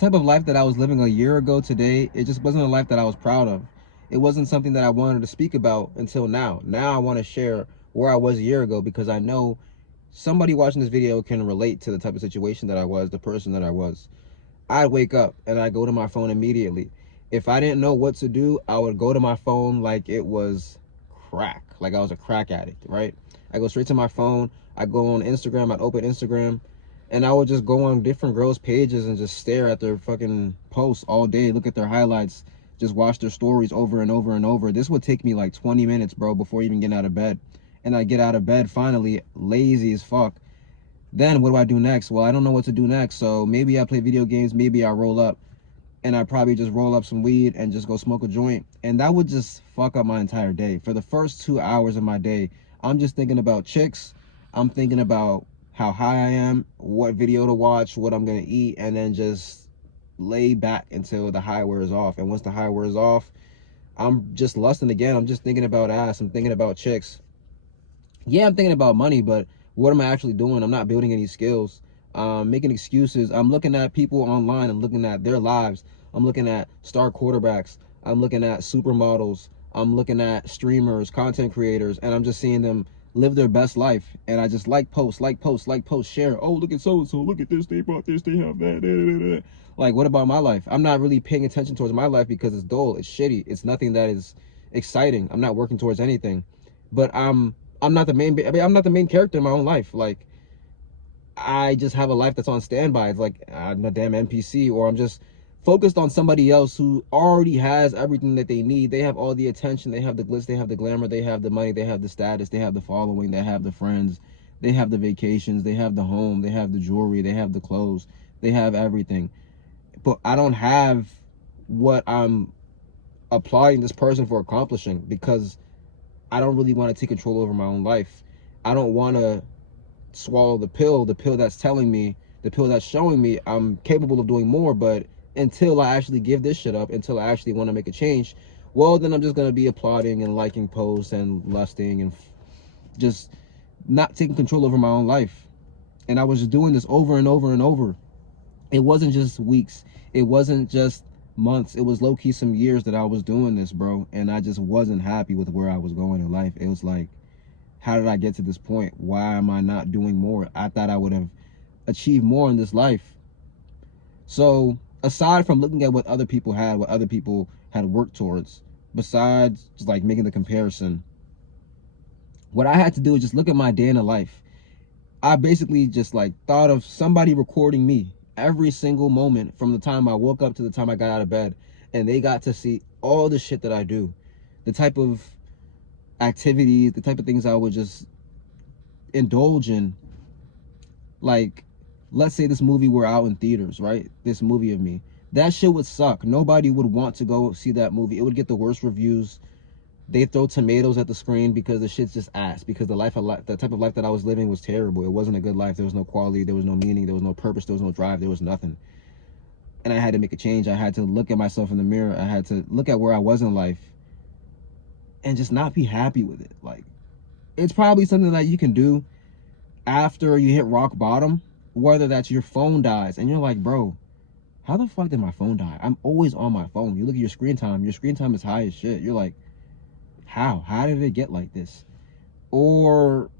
type of life that I was living a year ago today, it just wasn't a life that I was proud of. It wasn't something that I wanted to speak about until now. Now I want to share where I was a year ago, because I know somebody watching this video can relate to the type of situation that I was, the person that I was. I'd wake up and I go to my phone immediately. If I didn't know what to do, I would go to my phone like it was crack, like I was a crack addict, right? I go straight to my phone. I go on Instagram. I'd open Instagram, and I would just go on different girls' pages and just stare at their fucking posts all day, look at their highlights, just watch their stories over and over and over. This would take me like 20 minutes, bro, before even getting out of bed. And I get out of bed finally, lazy as fuck. Then what do I do next? Well, I don't know what to do next. So maybe I play video games, maybe I roll up, and I probably just roll up some weed and just go smoke a joint. And that would just fuck up my entire day. For the first 2 hours of my day, I'm just thinking about chicks. I'm thinking about how high I am, what video to watch, what I'm gonna eat, and then just lay back until the high wears off. And once the high wears off, I'm just lusting again. I'm just thinking about ass. I'm thinking about chicks. Yeah, I'm thinking about money, but what am I actually doing? I'm not building any skills. Making excuses. I'm looking at people online and looking at their lives. I'm looking at star quarterbacks. I'm looking at supermodels. I'm looking at streamers, content creators, and I'm just seeing them live their best life. And I just like posts, share. Oh, look at so-and-so. Look at this. They bought this. They have that. Da, da, da, da. Like, what about my life? I'm not really paying attention towards my life because it's dull. It's shitty. It's nothing that is exciting. I'm not working towards anything. But I'm not the main. I mean, I'm not the main character in my own life. Like, I just have a life that's on standby. It's like I'm a damn NPC, or I'm just focused on somebody else who already has everything that they need. They have all the attention, they have the glitz, they have the glamour, they have the money, they have the status, they have the following, they have the friends, they have the vacations, they have the home, they have the jewelry, they have the clothes, they have everything. But I don't have what I'm applauding this person for accomplishing, because I don't really want to take control over my own life. I don't want to swallow the pill that's telling me, the pill that's showing me I'm capable of doing more. But until I actually give this shit up, until I actually want to make a change, well, then I'm just going to be applauding and liking posts and lusting and just not taking control over my own life. And I was just doing this over and over and over. It wasn't just weeks. It wasn't just months. It was low-key some years that I was doing this, bro. And I just wasn't happy with where I was going in life. It was like, how did I get to this point? Why am I not doing more? I thought I would have achieved more in this life. So aside from looking at what other people had, what other people had worked towards, besides just like making the comparison, what I had to do is just look at my day in the life. I basically just like thought of somebody recording me every single moment from the time I woke up to the time I got out of bed, and they got to see all the shit that I do, the type of activities, the type of things I would just indulge in. Like, let's say this movie were out in theaters, right? This movie of me, that shit would suck. Nobody would want to go see that movie. It would get the worst reviews. They throw tomatoes at the screen because the shit's just ass, because the type of life that I was living was terrible. It wasn't a good life. There was no quality, there was no meaning, there was no purpose, there was no drive, there was nothing. And I had to make a change. I had to look at myself in the mirror. I had to look at where I was in life and just not be happy with it. Like, it's probably something that you can do after you hit rock bottom, whether that's your phone dies and you're like, bro, how the fuck did my phone die? I'm always on my phone. You look at your screen time is high as shit. You're like, how did it get like this? Or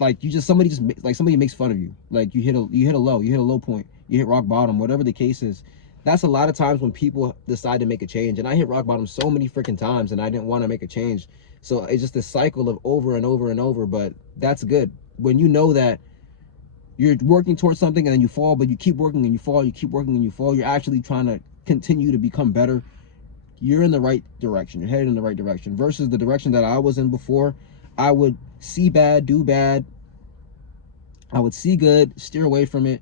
like somebody makes fun of you. Like you hit a low point, you hit rock bottom, whatever the case is. That's a lot of times when people decide to make a change. And I hit rock bottom so many freaking times and I didn't want to make a change. So it's just this cycle of over and over and over. But that's good. When you know that you're working towards something and then you fall, but you keep working and you fall, you keep working and you fall, you're actually trying to continue to become better. You're in the right direction. You're headed in the right direction versus the direction that I was in before. I would see bad, do bad. I would see good, steer away from it,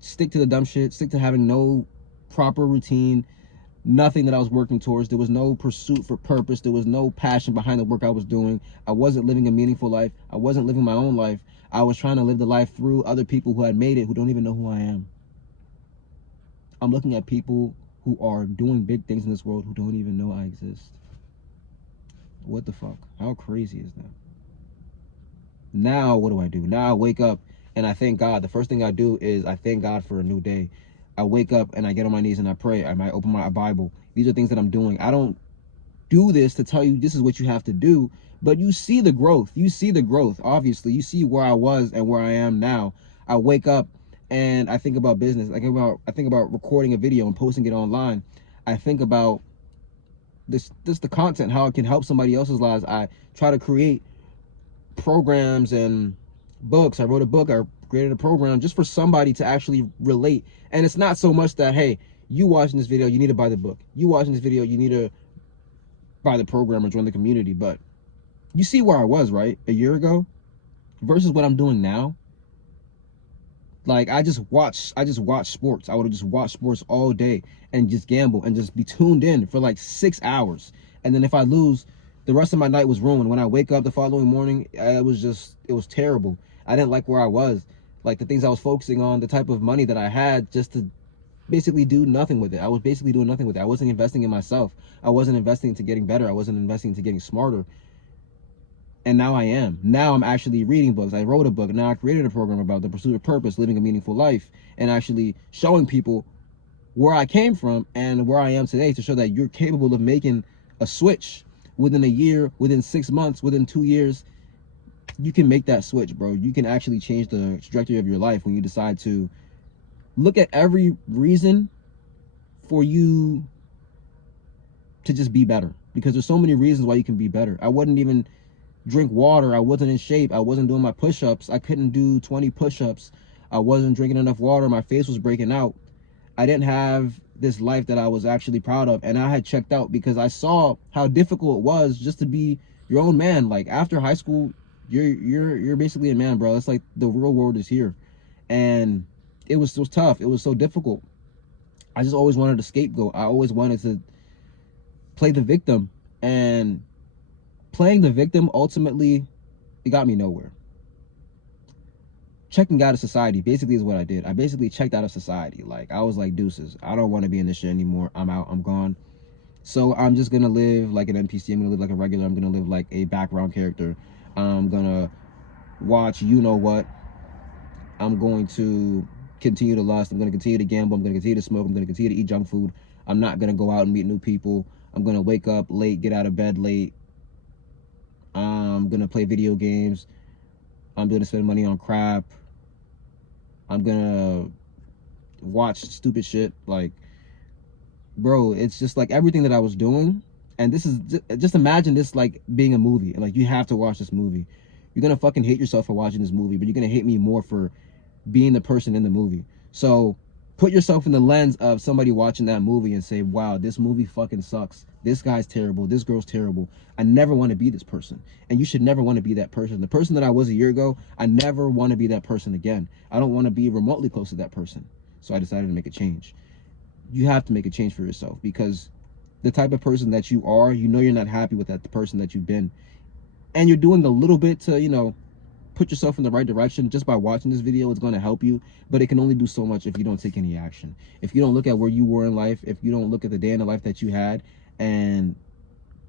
stick to the dumb shit, stick to having no proper routine, nothing that I was working towards. There was no pursuit for purpose. There was no passion behind the work I was doing. I wasn't living a meaningful life. I wasn't living my own life. I was trying to live the life through other people who had made it, who don't even know who I am. I'm looking at people who are doing big things in this world who don't even know I exist. What the fuck? How crazy is that? Now, what do? Now I wake up and I thank God. The first thing I do is I thank God for a new day. I wake up and I get on my knees and I pray. I might open my Bible. These are things that I'm doing. I don't do this to tell you this is what you have to do, but you see the growth. You see the growth. Obviously, you see where I was and where I am now. I wake up and I think about business. I think about recording a video and posting it online. I think about this the content, how it can help somebody else's lives. I try to create programs and books. I wrote a book. I created a program just for somebody to actually relate. And it's not so much that, hey, you watching this video, you need to buy the book. You watching this video, you need to buy the program or join the community. But you see where I was, right? A year ago versus what I'm doing now. Like, I just watch sports. I would just watch sports all day and just gamble and just be tuned in for like 6 hours. And then if I lose, the rest of my night was ruined. When I wake up the following morning, it was terrible. I didn't like where I was. Like, the things I was focusing on, the type of money that I had just to basically do nothing with it. I was basically doing nothing with it. I wasn't investing in myself. I wasn't investing into getting better. I wasn't investing into getting smarter. And now I am. Now I'm actually reading books. I wrote a book. Now I created a program about the pursuit of purpose, living a meaningful life, and actually showing people where I came from and where I am today to show that you're capable of making a switch within a year, within 6 months, within 2 years. You can make that switch, bro. You can actually change the trajectory of your life when you decide to look at every reason for you to just be better, because there's so many reasons why you can be better. I wouldn't even drink water. I wasn't in shape. I wasn't doing my push-ups. I couldn't do 20 push-ups. I wasn't drinking enough water. My face was breaking out. I didn't have this life that I was actually proud of, and I had checked out because I saw how difficult it was just to be your own man. Like, after high school, you're basically a man, bro. It's like the real world is here, and it was tough. It was so difficult. I just always wanted a scapegoat. I always wanted to play the victim, and playing the victim, ultimately, it got me nowhere. Checking out of society basically is what I did. I basically checked out of society. Like, I was like, deuces, I don't want to be in this shit anymore. I'm out. I'm gone. So I'm just gonna live like an NPC. I'm gonna live like a regular. I'm gonna live like a background character. I'm gonna watch you know what. I'm going to continue to lust. I'm gonna continue to gamble. I'm gonna continue to smoke. I'm gonna continue to eat junk food. I'm not gonna go out and meet new people. I'm gonna wake up late, get out of bed late. I'm gonna play video games. I'm gonna spend money on crap. I'm gonna watch stupid shit. Like, bro, it's just like everything that I was doing. And this is just imagine this like being a movie. Like, you have to watch this movie. You're gonna fucking hate yourself for watching this movie, but you're gonna hate me more for being the person in the movie. So put yourself in the lens of somebody watching that movie and say, wow, this movie fucking sucks. This guy's terrible. This girl's terrible. I never want to be this person. And you should never want to be that person. The person that I was a year ago, I never want to be that person again. I don't want to be remotely close to that person. So I decided to make a change. You have to make a change for yourself, because the type of person that you are, you know you're not happy with that person that you've been. And you're doing a little bit to, you know, put yourself in the right direction. Just by watching this video, it's going to help you, but it can only do so much if you don't take any action. If you don't look at where you were in life, if you don't look at the day in the life that you had and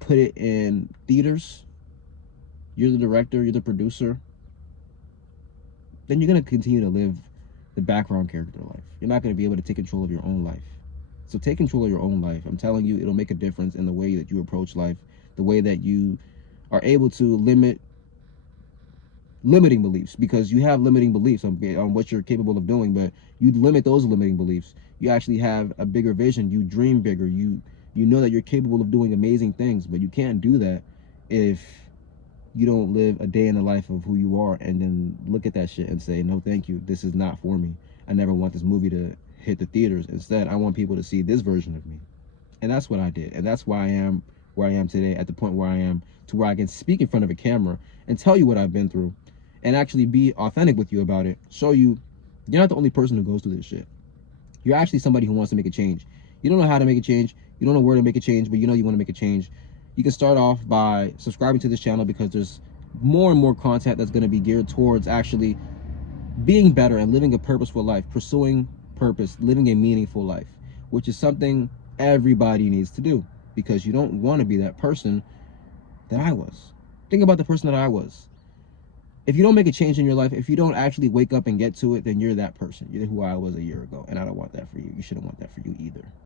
put it in theaters, you're the director, you're the producer, then you're going to continue to live the background character life. You're not going to be able to take control of your own life. So take control of your own life. I'm telling you, it'll make a difference in the way that you approach life, the way that you are able to limiting beliefs, because you have limiting beliefs on what you're capable of doing, but you limit those limiting beliefs. You actually have a bigger vision. You dream bigger. You know that you're capable of doing amazing things, but you can't do that if you don't live a day in the life of who you are and then look at that shit and say, no, thank you. This is not for me. I never want this movie to hit the theaters. Instead, I want people to see this version of me. And that's what I did. And that's why I am where I am today, at the point where I am, to where I can speak in front of a camera and tell you what I've been through and actually be authentic with you about it. Show you you're not the only person who goes through this shit. You're actually somebody who wants to make a change. You don't know how to make a change. You don't know where to make a change, but you know you want to make a change. You can start off by subscribing to this channel, because there's more and more content that's going to be geared towards actually being better and living a purposeful life, pursuing purpose, living a meaningful life, which is something everybody needs to do, because you don't want to be that person that I was. Think about the person that I was. if you don't make a change in your life, if you don't actually wake up and get to it, then you're that person. You're who I was a year ago, and I don't want that for you. You shouldn't want that for you either.